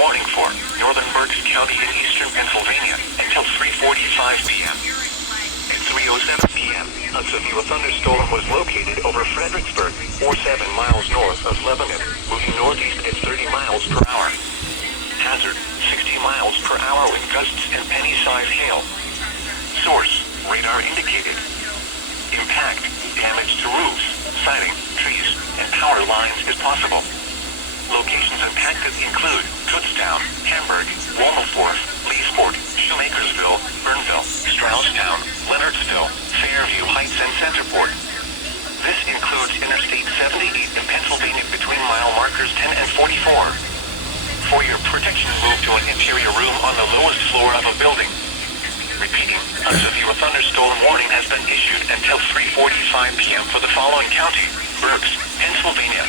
warning for northern Berks County in eastern Pennsylvania until 3:45 p.m. At 3:07 p.m., a severe thunderstorm was located over Fredericksburg, or 7 miles north of Lebanon, moving northeast at 30 miles per hour. Hazard, 60 miles per hour with gusts and penny-size hail. Source, radar indicated. Impact, damage to roofs, siding, trees, and power lines is possible. Locations impacted include Kutztown, Hamburg, Womelsdorf, Leesport, Shoemakersville, Burnville, Strausstown, Leonardsville, Fairview Heights, and Centerport. This includes Interstate 78 in Pennsylvania between mile markers 10 and 44. For your protection, move to an interior room on the lowest floor of a building. Repeating, a severe thunderstorm warning has been issued until 3:45 p.m. for the following county: Berks, Pennsylvania,